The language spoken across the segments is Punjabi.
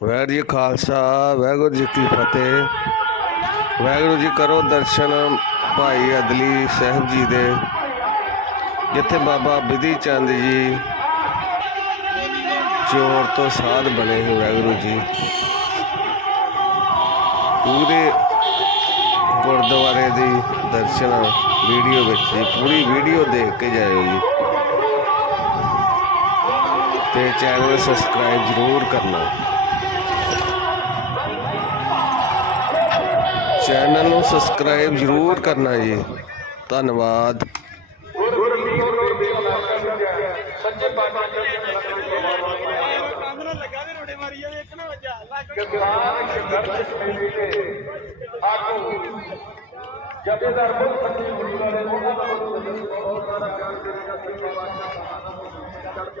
ਵਾਹਿਗੁਰੂ ਜੀ ਖਾਲਸਾ, ਵਾਹਿਗੁਰੂ ਜੀ ਕੀ ਫਤਿਹ। ਵਾਹਿਗੁਰੂ ਜੀ ਕਰੋ ਦਰਸ਼ਨ ਭਾਈ ਅਦਲੀ ਸਾਹਿਬ ਜੀ ਦੇ, ਜਿੱਥੇ ਬਾਬਾ ਬਿਧੀ ਚੰਦ ਜੀ ਚੋਰ ਤੋਂ ਸਾਧ ਬਣੇ ਹੋਏ ਵਾਹਿਗੁਰੂ ਜੀ। ਪੂਰੇ ਗੁਰਦੁਆਰੇ ਦੀ ਦਰਸ਼ਨ ਵੀਡੀਓ ਵਿੱਚ ਜੀ, ਪੂਰੀ ਵੀਡੀਓ ਦੇਖ ਕੇ ਜਾਇਓ ਜੀ। ਤੇ ਚੈਨਲ ਸਬਸਕ੍ਰਾਈਬ ਜ਼ਰੂਰ ਕਰਨਾ। ਚੈਨਲ ਨੂੰ ਸਬਸਕ੍ਰਾਈਬ ਜ਼ਰੂਰ ਕਰਨਾ ਜੀ। ਧੰਨਵਾਦ। ਕੰਮ ਨਾਲ ਲੱਗਾ ਤੇ ਰੋੜੇ ਮਾਰੀ ਜਾਵੇ ਇੱਕ ਨਾ ਵੱਜਾ ਲੱਗ ਕਿਸਾਨ ਸੰਘਰਸ਼ ਕਮੇਟੀ ਦੇ ਆਗੂ ਜਥੇਦਾਰ ਮੁੱਖ ਸੰਜੀ ਗੁਰੂ ਵਾਲੇ ਉਹਨਾਂ ਦਾ ਬਹੁਤ ਸਾਰਾ ਪਿਆਰ ਕਰੇਗਾ ਸ੍ਰੀ ਬਾਬਾ ਚੜ੍ਹ ਕੇ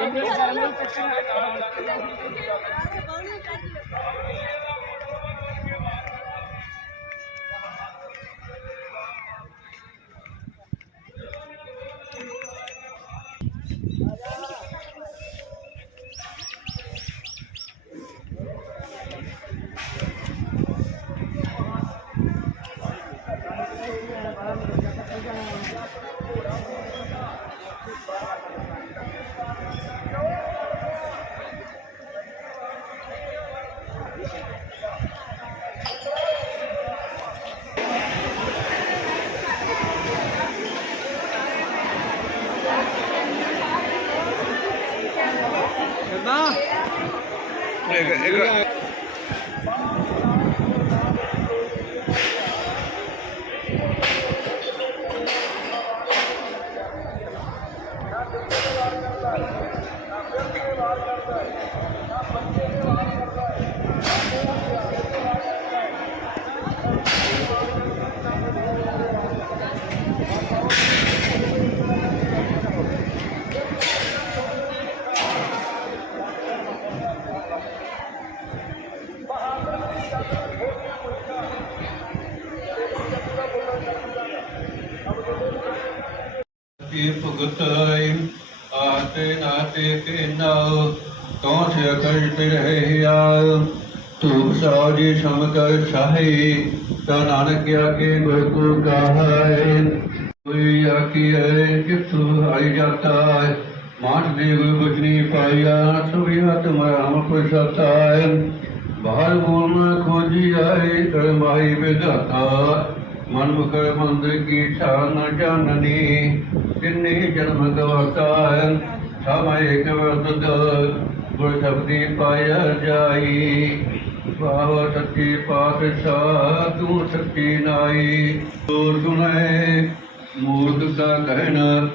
ਇੰਡੀਆ ਕਰਨ ਲਈ ਚੱਕਰ 那个那个。पुगतयिम् आते नाते केन्ना कौश कल्पिर हिया तुम सौजी समकर सही तो नानक के गुरु को है। कोई या है किसु आई जाता है? माठ दे गुरु बचनी पाया सब या हम को सकता है। बाहर बोल खोजी आए कर्माई बेदाता मन मुकर मंदिर की छान जाननी। ਤਿੰਨੇ ਜਨਮ ਗਵਾਤਾ ਸਮਾਇ ਏਕ ਵਰਤਦ ਗੁਰ ਸ਼ਬਦੀ ਪਾਇਆ ਜਾਈ। ਬਾਹ ਸੱਚੀ ਪਾਤਸ਼ਾਹ, ਤੂੰ ਸੱਚੀ ਨਾਈ। ਤੂੰ ਸੁਣੈ ਮੂਰਖ ਦਾ ਕਹਿਣਾ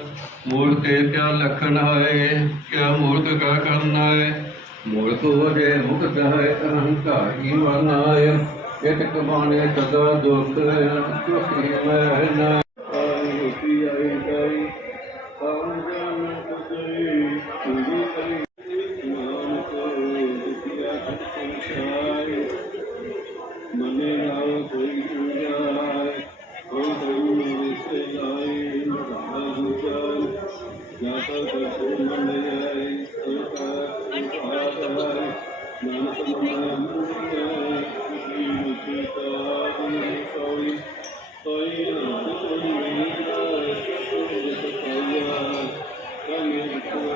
ਮੂਰਖ ਤੇ ਕਿਆ ਲਖਣ ਹੈ, ਕਿਆ ਮੂਰਖ ਕਾ ਕਰਨਾ ਹੈ। ਮੂਰਖ ਹੋ ਮੁਕਤ ਹੈ, ਅਹੰਕਾਰੀ ਵਰਨਾ ਹੈ। ਇਤ ਕਮਾਣੇ ਸਦਾ ਦੁਖ, ਦੁਖੀ ਮੈਂ ਨਾ ਸੰਸਾਰ ਮਨੇ ਨਾਉ ਕੋਈ ਜਾਏ ਕੋਈ ਕੋਈ ਵਿਸੇ ਲਾਈ ਮਹਾ ਹੁਜਾਨ ਜਾਂ ਤਾਂ ਮਨ ਆਏ ਸਰਕਾਰ ਆਏ। ਨਾਨਕ ਮਨ ਮੁਕਿਆ ਕੀ ਮੁਕਤੀ ਤਾਰੀ ਕੋਈ ਕੋਈ ਨਾਮ ਕੋਈ ਨਹੀਂ ਕੋਈ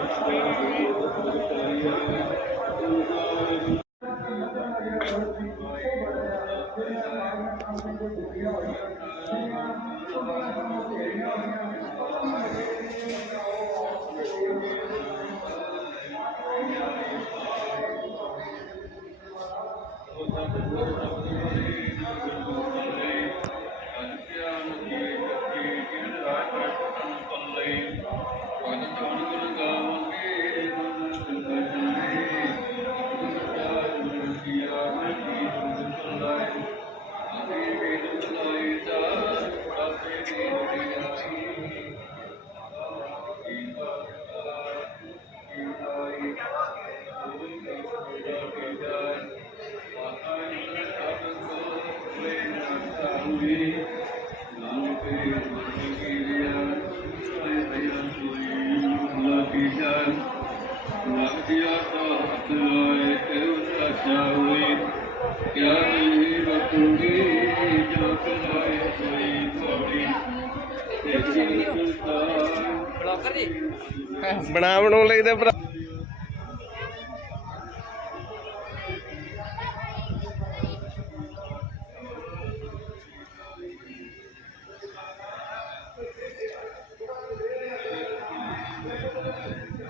ਸਤਾਇਆ ਕਮੇ ਕੋ ਸਤਾਇਆ ਤੂੰ ਮਨ ਦਿਆ ਹੱਥ ਲਾਏ ਤੇ ਉਸਾਚਾ ਹੋਈ ਕਿਆ ਨਹੀਂ ਰਤੂਗੀ ਜੋ ਕਲਾਏ ਹੋਈ ਥੋੜੀ ਤੇਰੀ ਸੁਲਤਾਨ ਬਣਾ ਬਣਾਉਣ ਲਈ ਤੇ